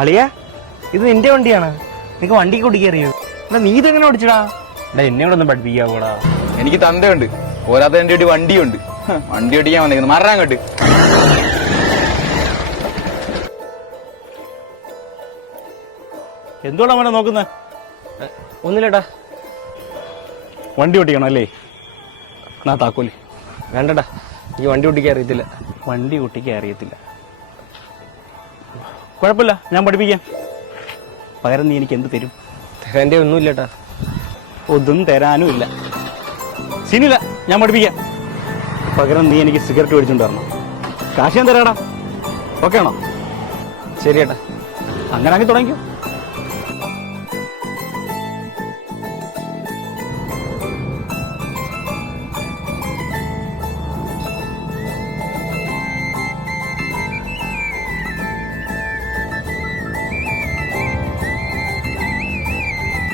അളിയ ഇത് നിന്റെ വണ്ടിയാണ്, നിനക്ക് വണ്ടിക്ക് ഓടിക്കറിയോ? എന്നാ നീ ഇതെങ്ങനെ ഓടിച്ചടാ? എടാ എന്നെ കൂടെ ഒന്ന് പഠിപ്പിക്കാവൂടാ. എനിക്ക് തന്തയുണ്ട്, പോരാത്ത എന്റെ ഒരു വണ്ടിയുണ്ട്. വണ്ടി ഓടിക്കാൻ വന്നേക്കുന്നു, മാറാൻ അങ്ങോട്ട്. എന്തുകൊണ്ടാ മോനെ നോക്കുന്നത്? ഒന്നുമില്ലട്ടാ. വണ്ടി ഓടിക്കണം അല്ലേ? എന്നാ താക്കോല്. വേണ്ടടാ, എനിക്ക് വണ്ടി ഓടിക്കാൻ അറിയത്തില്ല. വണ്ടി ഓടിക്കാൻ അറിയത്തില്ല, കുഴപ്പമില്ല, ഞാൻ പഠിപ്പിക്കാം. പകരം നീ എനിക്ക് എന്ത് തരും? എൻ്റെ ഒന്നുമില്ലട്ടാ. ഒന്നും തരാനും ഇല്ല. സീനില്ല, ഞാൻ പഠിപ്പിക്കാം. പകരം നീ എനിക്ക് സിഗരറ്റ് മേടിച്ചോണ്ട് വരണം. കാശ് ഞാൻ തരാടാ. ഓക്കെ ആണോ? ശരിയേട്ടാ. അങ്ങനെ ആക്കി തുടങ്ങിക്കോ.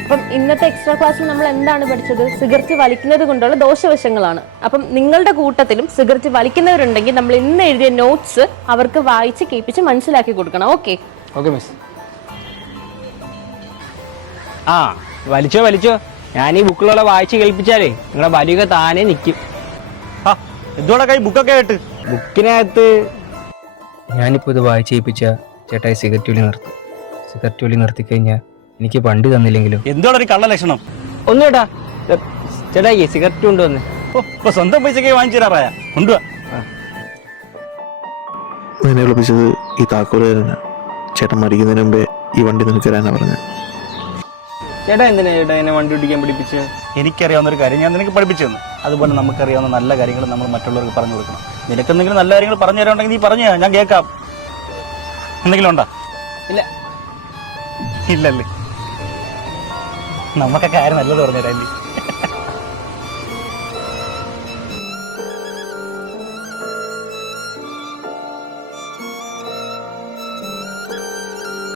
അപ്പം ഇന്നത്തെ എക്സ്ട്രാ ക്ലാസ്സിൽ നമ്മൾ എന്താണ് പഠിച്ചത്? സിഗരറ്റ് വലിക്കുന്നത് കൊണ്ടുള്ള ദോഷവശങ്ങളാണ്. അപ്പം നിങ്ങളുടെ കൂട്ടത്തിലും സിഗരറ്റ് വലിക്കുന്നവരുണ്ടെങ്കിൽ നമ്മൾ ഇന്ന് എഴുതിയ നോട്ട്സ് അവർക്ക് വായിച്ച് കേൾപ്പിച്ച് മനസ്സിലാക്കി കൊടുക്കണം. ഓക്കെ? Okay miss. ആ വലിച്ചോ വലിച്ചോ. ഞാൻ ഈ ബുക്കിലുള്ള വായിച്ച് കേൾപ്പിച്ചാലേ നിങ്ങളുടെ വലിയ താനേ നിൽക്കും. ആ എന്തോടെ കൈ ബുക്കൊക്കെ ആയിട്ട്? ബുക്കിനകത്ത് ഞാനിപ്പോൾ ഇത് വായിച്ച് കേൾപ്പിച്ച ചേട്ടായി സിഗരറ്റ് വലി നിർത്തും. സിഗരറ്റ് വലി നിർത്തിക്കഴിഞ്ഞാൽ എനിക്ക് വണ്ടി തന്നില്ലെങ്കിലും. എന്തോടെ ഒരു കള്ള ലക്ഷണം? ഒന്നും ചേട്ടാ, ചേട്ടായി സിഗരറ്റ് കൊണ്ടുവന്ന്. ഓ ഇപ്പൊ സ്വന്തം പൈസക്ക് വാങ്ങിച്ചു തരാറായ കൊണ്ടുവാ. നിന്നെ വിളിപ്പിച്ചത് ഈ താക്കോലുകാരനാ. ചേട്ടൻ മരിക്കുന്നതിന് മുമ്പേ ഈ വണ്ടി നിനക്ക് തരാനാ പറഞ്ഞത്. ചേട്ടാ എന്തിനാ ചേട്ടാ എന്നെ വണ്ടി ഓടിക്കാൻ പഠിപ്പിച്ചത്? എനിക്കറിയാവുന്ന ഒരു കാര്യം ഞാൻ നിനക്ക് പഠിപ്പിച്ചു തന്നു. അതുപോലെ നമുക്കറിയാവുന്ന നല്ല കാര്യങ്ങൾ നമ്മൾ മറ്റുള്ളവർക്ക് പറഞ്ഞു കൊടുക്കണം. നിനക്കെന്തെങ്കിലും നല്ല കാര്യങ്ങൾ പറഞ്ഞു തരാനുണ്ടെങ്കിൽ നീ പറഞ്ഞു, ഞാൻ കേൾക്കാം. എന്തെങ്കിലും ഉണ്ടോ? ഇല്ല. ഇല്ലല്ലേ? നമുക്കൊക്കെ ആരും നല്ലത് പറഞ്ഞു തരാല്ലേ?